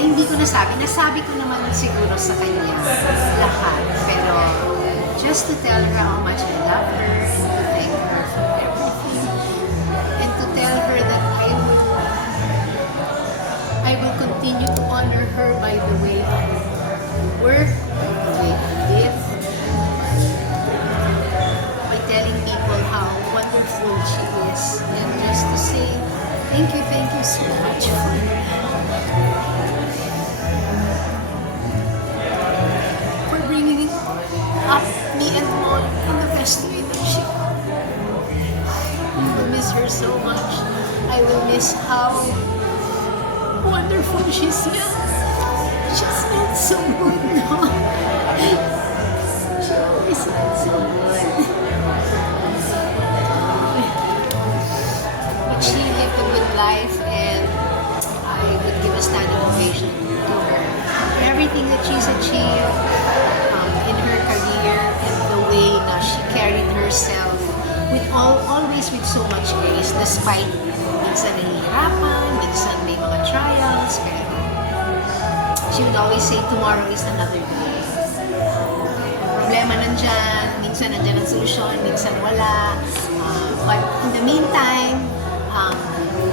na hindi ko nasabi. Nasabi ko naman siguro sa kanya lahat. Pero just to tell her how much I love her and to thank her for everything. And to tell her that I will I will continue to honor her by the way I work, by the way I live, by telling people how wonderful she is. And just to say, thank you, thank you so much for for so much. I will miss how wonderful she smells. She smells so good now. She always smells so good. But she lived a good life and I would give a standing ovation to her. Everything that she's achieved always with so much grace despite minsan nahihirapan, minsan may mga trials, pero she would always say tomorrow is another day. Problema nandyan, minsan nandyan ang solusyon, minsan wala. Uh, but in the meantime, um,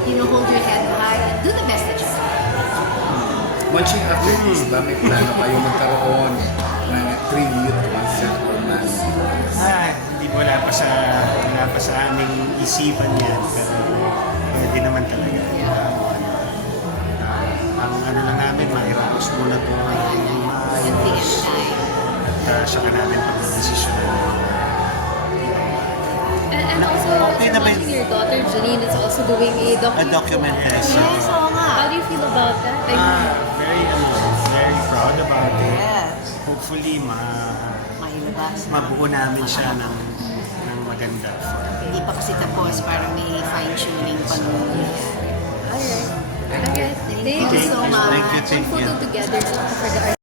you know, hold your head high and do the best that you can. Munching after this ba, may plano kayo magkaroon ng tribute concert or man? Ah, isipan yan. Pero pwede naman talaga. Yeah. Ah, ang ano lang namin, mairapos muna to yung Until maayos. At uh, saka namin pag-desisyon. And, and also, Okay yun? imagine your daughter Janine is also doing a A documentary. documentary. So, Yes, oo nga. How do you feel about that? I mean, ah, very, ano, very proud about it. Yes. Hopefully, ma Mailabas. mabuo namin siya ng, ng maganda. Hindi pa kasi tapos, parang may fine-tuning pa nun. alright. Alright. Thank, you so much. Thank you, thank you. photo together so for the